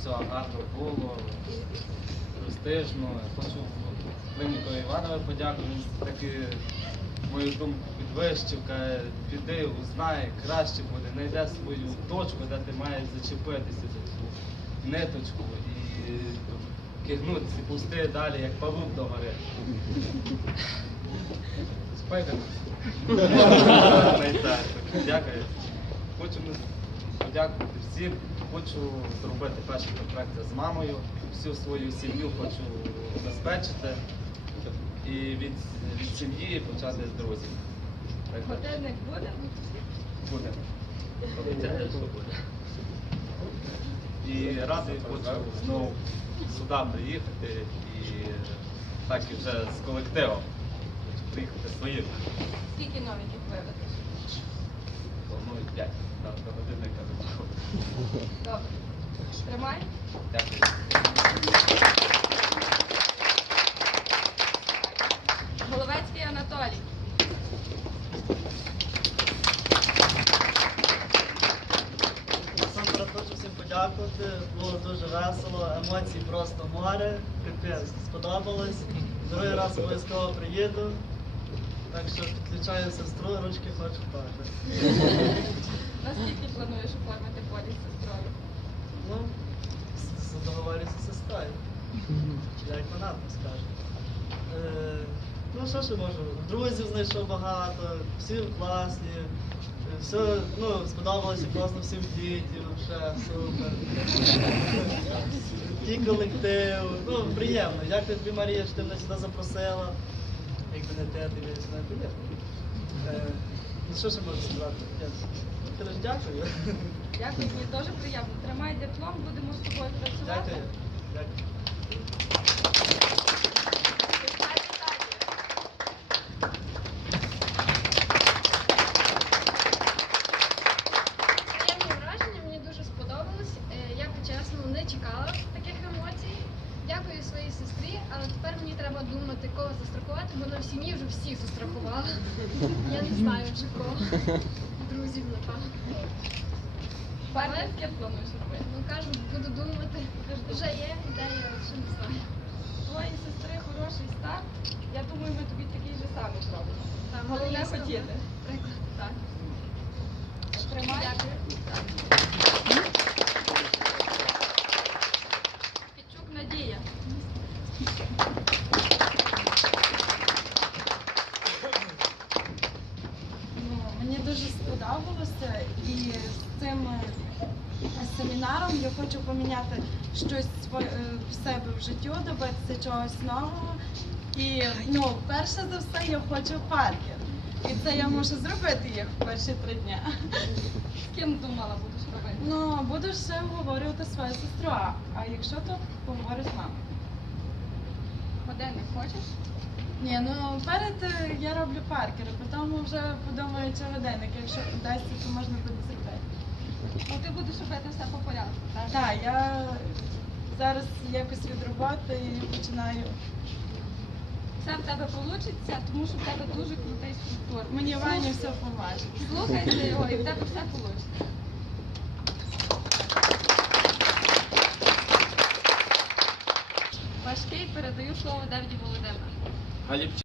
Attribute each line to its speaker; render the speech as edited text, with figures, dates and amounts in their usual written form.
Speaker 1: все гарно було, престижно. Хочу Климнікові Іванові подякувати, він таки мою думку підвищив, каже, піди, узнай, краще буде, знайде свою точку, де ти маєш зачепитися за цю ниточку і кигнутися, пусти далі, як павук до гори. Спайдер. Дякую. Хочу подякувати всім. Хочу зробити перший контракт з мамою. Всю свою сім'ю хочу забезпечити. І від сім'ї почати з друзів.
Speaker 2: Годинник буде?
Speaker 1: Буде. Обіцяю, що буде. І радий хочу знову сюди приїхати і так і вже з колективом. Хочу приїхати своїм.
Speaker 2: Скільки новеньких виведеш?
Speaker 1: Планую 5. До годинника вибуху.
Speaker 2: Добре. Тримай.
Speaker 1: Дякую.
Speaker 2: Головецький Анатолій.
Speaker 3: Насамперед хочу всім подякувати, було дуже весело, емоцій просто море, капець, сподобалось. Другий раз обов'язково приїду, так що підключаю сестру, ручки хочу теж.
Speaker 2: Наскільки плануєш оформити поліс з сестрою?
Speaker 3: Ну, договорюся з сестрою, як вона там скаже. Ну що ще можу, друзів знайшов багато, всі класні. Все, ну, сподобалося класно всім дітям, ще супер. І колектив, ну, приємно. Дякую тобі, Марія, що ти мене сюди запросила. Якби не те, ти мене сюди приїхав. Ну, що ще можу сказати? Коротше, дякую.
Speaker 2: Дякую, мені дуже приємно. Тримай диплом, будемо з тобою працювати.
Speaker 3: Дякую. Дякую.
Speaker 4: Приємні враження, мені дуже сподобалось. Я чесно не чекала таких емоцій. Дякую своїй сестрі, але тепер мені треба думати, кого застрахувати, бо на сім'ї вже всіх застрахувала. Я не знаю вже кого. Друзів, напевно.
Speaker 2: Партнерське плануєш робити?
Speaker 4: Ну кажуть, буду думати. Вже є ідея, ще не знаю.
Speaker 2: Твої сестри хороший старт. Я думаю, ми тобі такий же самий зробимо.
Speaker 4: Там
Speaker 2: Головне
Speaker 4: є
Speaker 2: хотіти.
Speaker 4: приклад.
Speaker 2: Так. Тримай.
Speaker 4: Дякую.
Speaker 2: Кичук Надія.
Speaker 5: Ну, мені дуже сподобалося і з цим семінаром я хочу поміняти щось в себе в життю, добитися чогось нового. І ну, перше за все я хочу паркер. І це я можу зробити їх в перші 3 дні.
Speaker 2: З ким думала будеш робити?
Speaker 5: Ну, буду ще обговорювати свою сестру, а якщо то поговорю з мамою.
Speaker 2: Годинник хочеш?
Speaker 5: Ні, ну перед я роблю паркери, потім вже подумаю, чи годинник, якщо вдасться, то можна буде зробити.
Speaker 2: Ну ти будеш робити все по порядку, так?
Speaker 5: Так, я зараз якось від роботи і починаю.
Speaker 2: Все в тебе вийде, тому що в тебе дуже крутий структур.
Speaker 5: Мені Ваня все поможе.
Speaker 2: Слухайте його і в тебе все вийде. Важкий, передаю слово Давіді Володимиру.